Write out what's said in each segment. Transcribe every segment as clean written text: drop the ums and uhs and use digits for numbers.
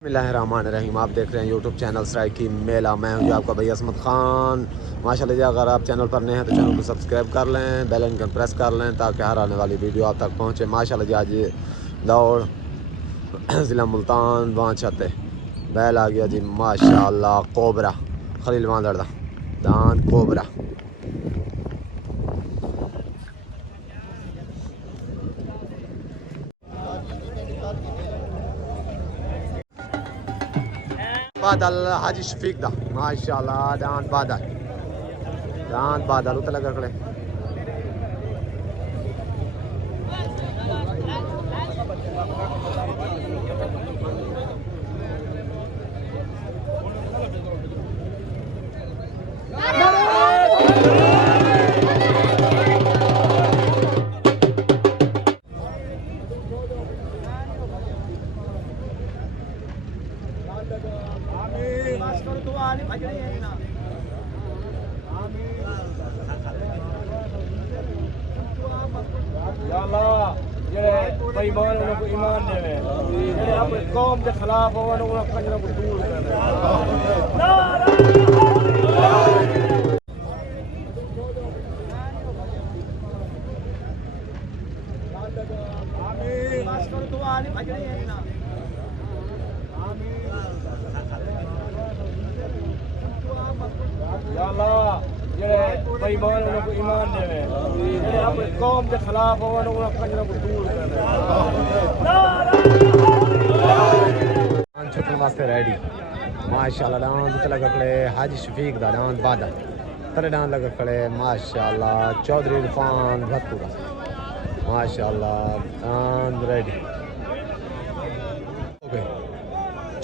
बिस्मिल्लाहिर्रहमानिर्रहीम। आप देख रहे हैं यूट्यूब चैनल सराइकी मेला। मैं हूं जी आपका भाई असमत खान। माशाल्लाह जी, अगर आप चैनल पर नए हैं तो चैनल को सब्सक्राइब कर लें, बेल आइकन प्रेस कर लें ताकि हर आने वाली वीडियो आप तक पहुंचे। माशाल्लाह जी, आज ये दौड़ ज़िला मुल्तान वहाँ छते बैल आ गया जी। माशाल्लाह कोबरा खलील वांदड़ दा दान कोबरा। बादल हाजी शफीक दा माशाल्लाह दान बादल उत लगा खड़े। बेईमान उनको ईमान देवे जेडे अपनी कौम के खिलाफ हो उनको कंजरा को दूर करने। आमीन मास्टर दुआ नहीं भजनी है ना। आमीन या अल्लाह जेडे बेईमान उनको ईमान देवे जेडे अपनी कौम के खिलाफ हो उनको कंजरा को दूर करने। छुटन वास्ते रेडी माशाल्लाह। डांस उत लगा खड़े हाजी शफीक दा डांस बादल तले डांस लगा खड़े माशाल्लाह। चौधरी इरफान भत्तूरा माशाल्लाह डांस रेडी हो गई।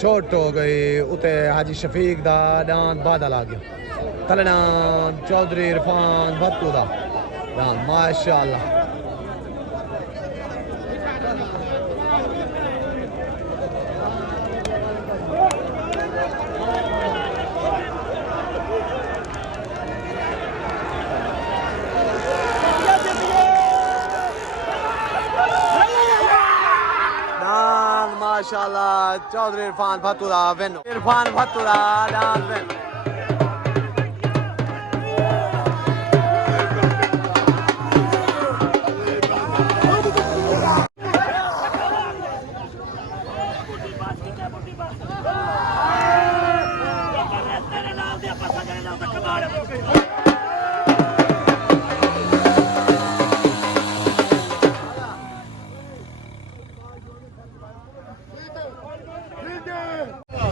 छोट हो गई उते हाजी शफीक दा डांस बादल आ गया। तले डांस चौधरी इरफान भत्तूरा डांस माशाल्लाह। माशाल्लाह Chaudhary Irfan Bhattura win Irfan Bhattura dance win.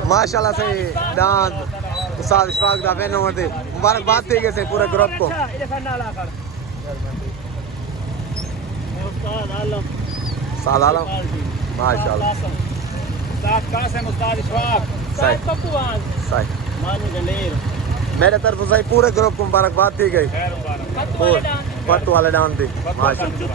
माशाल्लाह से डांस उस्ताद इशफाक दा विन होने ते मुबारकबाद थी गई से पूरे ग्रुप को। उस्ताद आलम माशाल्लाह उस्ताद कासिम उस्ताद इशफाक उस्ताद पप्पूवान सही मानू जलील मेरे तरफ से पूरे ग्रुप को मुबारकबाद थी गई। भत्तू वाले डांस थी माशाल्लाह।